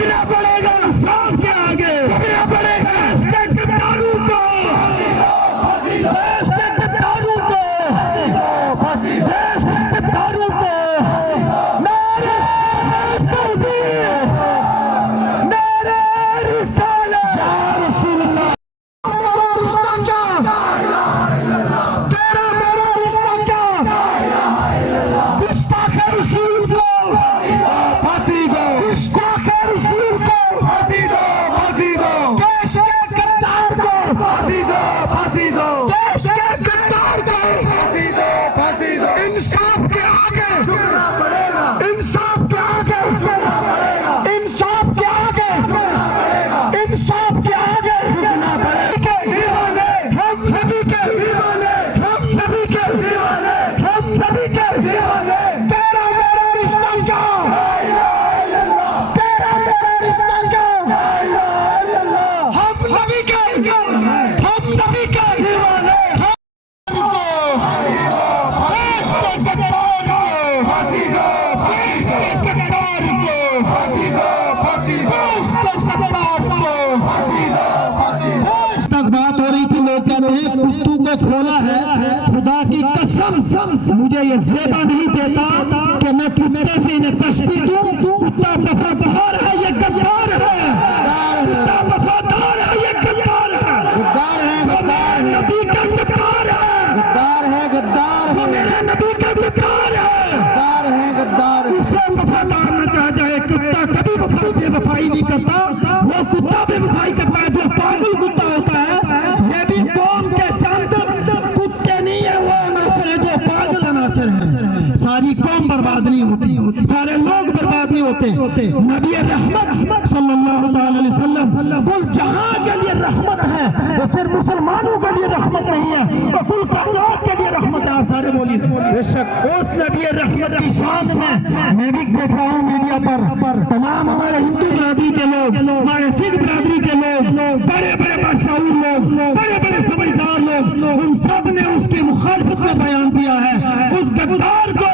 جھکنا پڑے گا انصاف کے آگے، جھکنا پڑے گا دیش کے غداروں کو، دیش کے غداروں کو، دیش کے غداروں کو۔ نعرہ تکبیر، نعرہ رسالت، یا رسول اللہ۔ میرا رشتہ کیا؟ تیرا میرا رشتہ کیا؟ گستاخ رسول کو پھانسی دو، گستاخ رسول کو پھانسی دو، پھانسی دو، دیش کے غدار کو پھانسی دو، پھانسی دو، دیش کے غدار کو پھانسی دو، پھانسی دو۔ انصاف کے آگے جھکنا پڑے گا، انصاف کے آگے جھکنا پڑے گا، انصاف کے آگے جھکنا پڑے گا، انصاف کے آگے جھکنا پڑے گا۔ ہم نبی کے دیوانے، ہم نبی کے دیوانے، ہم نبی کے دیوانے۔ تیرا میرا رشتہ کیا؟ تیرا میرا رشتہ کیا؟ ہم نبی کے، ہم نبی کے دیوانے۔ دیش کے غدار کو پھانسی دو، دیش کے غدار کو پھانسی دو، پھانسی دو، دیش کے غدار کو پھانسی دو، پھانسی دو۔ اس تک بات ہو رہی تھی، لوگ کہتے ہیں کتو کو کھولا ہے، خدا کی قسم مجھے یہ زیبا نہیں دیتا کہ میں کتے سے انہیں تشبیہ دوں۔ کتا وفادار ہے، یہ غدار ہے، کتا وفادار ہے، یہ غدار ہے، غدار ہے، جو میرے نبی کا غدار ہے، غدار ہے، غدار ہے، جو میرے نبی کا غدار ہے، غدار ہے، غدار ہے۔ اسے وفادار نہ کہا جائے۔ کتا کبھی بے وفائی نہیں کرتا، وہ کتا بے وفائی کرتا ہے جو پاگل کتا ہوتا ہے۔ یہ بھی قوم کے چند کتے نہیں ہیں، وہ عناصر ہیں جو پاگل عناصر ہیں۔ ساری قوم برباد نہیں ہوتی، سارے لوگ برباد نہیں ہوتے۔ نبی رحمت صلی اللہ تعالی علیہ وسلم کل جہاں کے لیے رحمت ہے، وہ صرف مسلمانوں کے لیے رحمت نہیں ہے، وہ کل کائنات کے لیے رحمت ہے۔ آپ سارے بولیے بے شک اس نبی رحمت کی شان میں بھی دیکھ رہا ہوں میڈیا پر تمام ہمارے ہندو برادری کے لوگ، ہمارے سکھ برادری کے لوگ، بڑے بڑے بادشاہور لوگ، بڑے بڑے سمجھدار لوگ، ان سب نے اس کی مخالفت میں بیان دیا ہے۔ اس غدار کو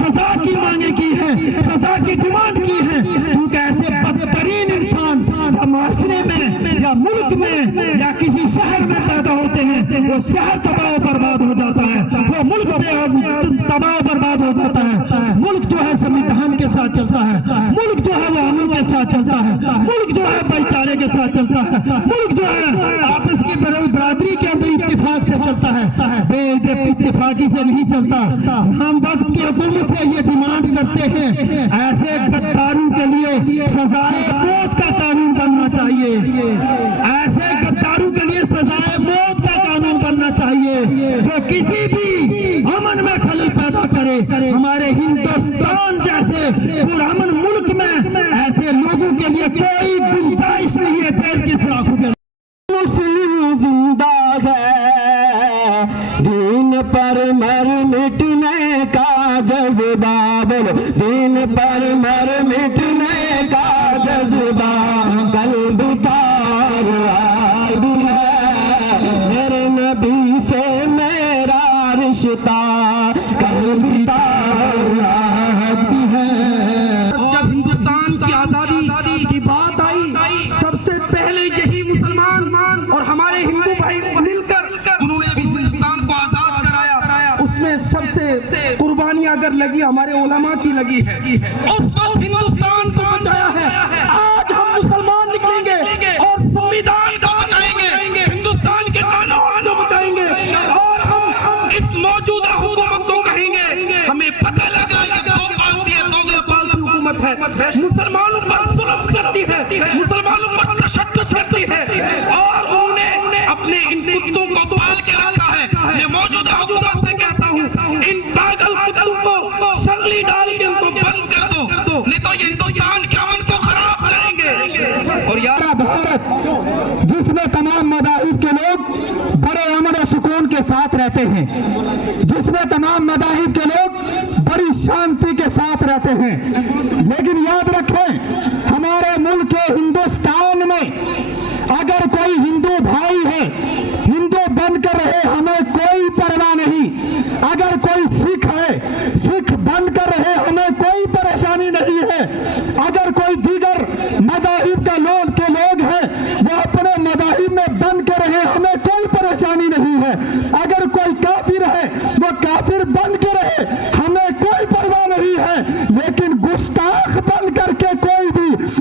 سزا کی مانگیں کی ہے، سزا کی ڈیمانڈ کی ہے، کیونکہ ایسے بدترین انسان جو معاشرے میں یا ملک میں یا کسی شہر میں پیدا ہوتے ہیں، وہ شہر تباہ و برباد ہو جاتا ہے، وہ ملک تباہ و برباد ہو جاتا ہے۔ ملک جو ہے سنویدھان کے ساتھ چلتا ہے، ملک جو ہے وہ امن کے ساتھ چلتا ہے، ملک جو ہے بھائی چارے کے ساتھ چلتا ہے، ملک جو ہے آپس کی برادری کے اندر اتفاق سے چلتا ہے، بے اتفاقی سے نہیں چلتا۔ ہم وقت کی حکومت سے یہ ڈیمانڈ کرتے ہیں، ایسے غداروں کے لیے سزائے موت کا قانون بننا چاہیے، ایسے غداروں کے لیے سزائے موت کا قانون بننا چاہیے جو کسی بھی امن میں خلل پیدا کرے۔ ہمارے ہندوستان جیسے پرامن ملک میں ایسے لوگوں کے لیے کوئی گنجائش نہیں ہے جیل کی سلاخوں کے۔ مسلم زندہ ہے، دین پر مر مٹنے کا جذبہ، بولو دین پر مر مٹنے کا جذبہ، قلب تار آج ہے، میرے نبی سے میرا رشتہ قلب تار آج ہے۔ جب ہندوستان کی آزادی کی بات آئی، سب سے پہلے یہی مسلمان اور ہمارے ہندو بھائی مل کر انہوں نے بھی ہندوستان کو آزاد کرایا۔ اس میں سب سے قربانی اگر لگی ہمارے علماء کی لگی ہے، اس وقت ہندوستان کو بچایا ہے۔ آج ہم مسلمان نکلیں گے اور سنویدھان کو بچائیں گے، ہندوستان کے قانون کو بچائیں گے، اور ہم اس موجودہ حکومت کو کہیں گے ہمیں پتہ لگا کہ دو پالسی ہے، دوگلا پالسی حکومت ہے، مسلمانوں پر ظلم کرتی ہے، مسلمانوں پر تشدد کرتی ہے، اور انہوں نے اپنے ان کتوں کو پال کے رکھا ہے۔ میں موجودہ حکومت سے کہتا ہوں، ان پاگل کتوں کو سنگلی ڈال کے ان کو بند کر دو، نہیں تو یہ ہندوستان کے امن کو خراب کریں گے۔ اور یار بھارت جس میں تمام مذاہب کے لوگ بڑے امن و سکون کے ساتھ رہتے ہیں، جس میں تمام مذاہب کے لوگ بڑی شانتی کے ساتھ رہتے ہیں، لیکن یاد رکھیں ہمارے ملک ہندوستان میں اگر کوئی ہندو بھائی ہے، ہندو بن کر رہے، ہمیں کوئی پرواہ نہیں۔ اگر کوئی سکھ ہے، سکھ بن کر رہے، ہمیں کوئی پریشانی نہیں ہے۔ اگر کوئی دیگر مذہب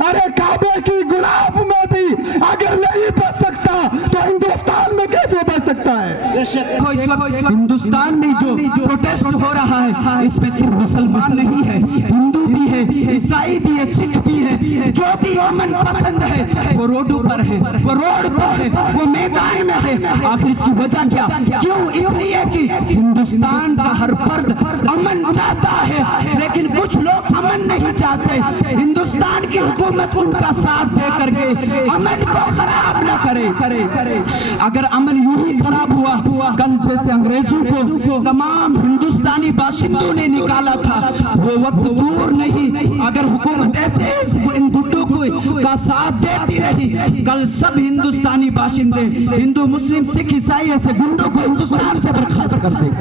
ارے کعبے کی غلاف میں بھی اگر نہیں بچ سکتا تو ہندوستان میں کیسے بچ سکتا ہے؟ اس وقت ہندوستان میں جو پروٹیسٹ ہو رہا ہے اس میں صرف مسلمان نہیں ہے، ہندو بھی ہے، عیسائی بھی ہے، سکھ بھی ہے، جو بھی امن پسند ہے وہ روڈوں پر ہے، وہ روڈ پر ہے، وہ میدان میں ہے۔ آخر اس کی وجہ کیا؟ کیوں؟ اس لیے کہ ہندوستان کا ہر فرد امن چاہتا ہے، لیکن کچھ لوگ امن نہیں چاہتے۔ ہندوستان کی حکومت ان کا ساتھ دے کر کے امن کو خراب نہ کرے۔ اگر امن یوں ہی خراب ہوا، کل جیسے انگریزوں کو تمام ہندوستانی باشندوں نے نکالا تھا، وہ وقت دور نہیں۔ اگر حکومت ایسے ان گڈوں کا ساتھ دیتی رہی، کل سب ہندوستانی باشندے، ہندو، مسلم، سکھ، عیسائی، ایسے گنڈوں کو ہندوستان سے برخاست کر دیں۔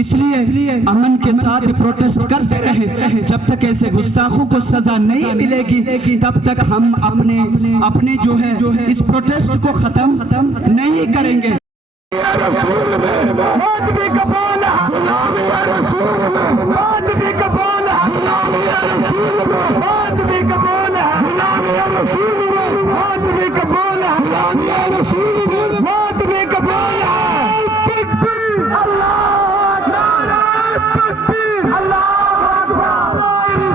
اس لیے امن کے ساتھ پروٹیسٹ کرتے رہے۔ جب تک ایسے گستاخوں کو سزا نہیں ملے گی تب تک ہم اپنے جو ہے اس پروٹیسٹ کو ختم نہیں کریں گے۔ موت بھی قبول ہے، غلامی یا رسول میں، موت بھی قبول ہے، غلامی یا رسول میں، موت بھی قبول ہے، غلامی یا رسول میں، موت بھی قبول ہے، غلامی یا رسول میں، موت بھی قبول ہے۔ تکبیر، اللہ اکبر، تکبیر، اللہ اکبر،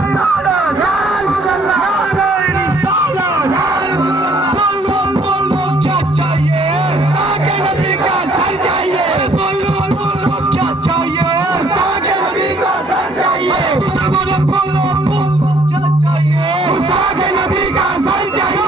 رسالت، رسالت، بولو کیا چاہیے؟ آگے نبی کا سر چاہیے، بولو کیا چاہیے؟ آگے نبی کا سر چاہیے، بولو کیا چاہیے؟ آگے نبی کا سر چاہیے۔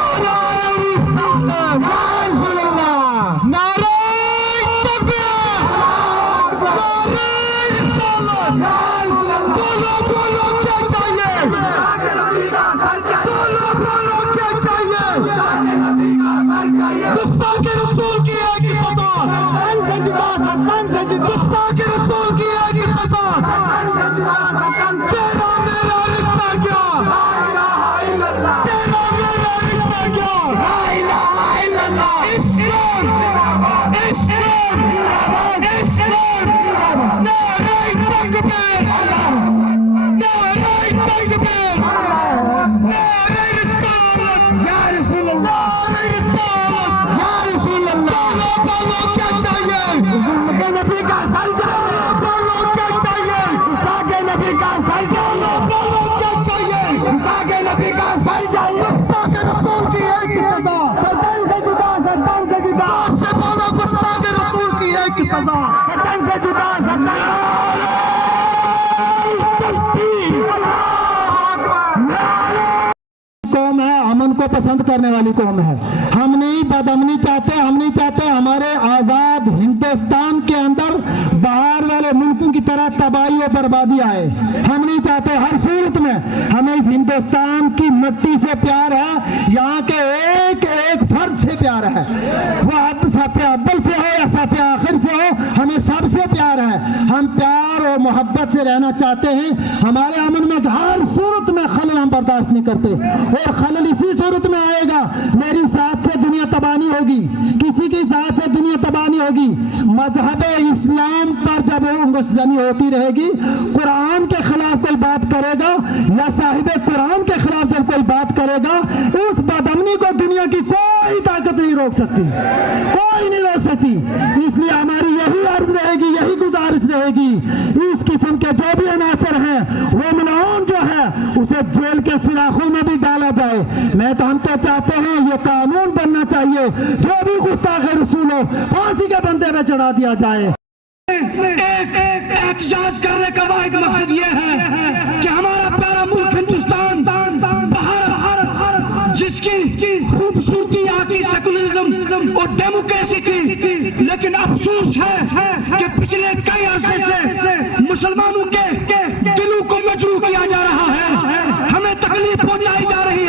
قوم ہے، امن کو پسند کرنے والی قوم ہے۔ ہم نہیں بدامنی چاہتے، ہم نہیں چاہتے ہمارے آزاد ہندوستان کے اندر باہر والے ملکوں کی طرح تباہی اور بربادی آئے۔ ہم نہیں چاہتے، ہر صورت میں ہمیں اس ہندوستان کی مٹی سے پیار ہے، یہاں کے ایک ایک فرد سے پیار ہے، وہ صف اول سے ہو یا صف آخر سے ہو، ہمیں سب سے پیار ہے۔ ہم پیار اور محبت سے رہنا چاہتے ہیں۔ ہمارے امن میں ہر صورت میں خلل ہم برداشت نہیں کرتے، اور خلل اسی صورت میں آئے گا، میری ذات سے دنیا تباہ نہیں ہوگی، کسی کی ذات سے دنیا تباہ نہیں ہوگی۔ مذہب اسلام پر جب انگشتزنی ہوتی رہے گی، قرآن کے خلاف کوئی بات کرے گا یا صاحب قرآن کے خلاف جب کوئی بات کرے گا، اس بدامنی کو دنیا کی کوئی طاقت نہیں روک سکتی، کوئی نہیں روک سکتی۔ اس لیے ہماری یہی عرض رہے گی، یہی گزارش رہے گی، اس قسم کے جو بھی عناصر ہیں، وہ ملعون جو ہے اسے جیل کے سلاخوں میں بھی ڈالا جائے۔ میں تو ہم تو چاہتے ہیں یہ قانون بننا چاہیے، جو بھی گستاخ رسول ہو پھانسی کے بندے میں چڑھا دیا جائے۔ احتجاج کرنے کا واحد مقصد یہ ہے کہ ہمارا پیارا ملک ہندوستان جس کی خوبصورتی یہاں کی سیکولرزم اور ڈیموکریسی کی، لیکن افسوس ہے کہ پچھلے کئی عرصے سے مسلمانوں کے دلوں کو مجروح کیا جا رہا ہے، ہمیں تکلیف پہنچائی جا رہی ہے۔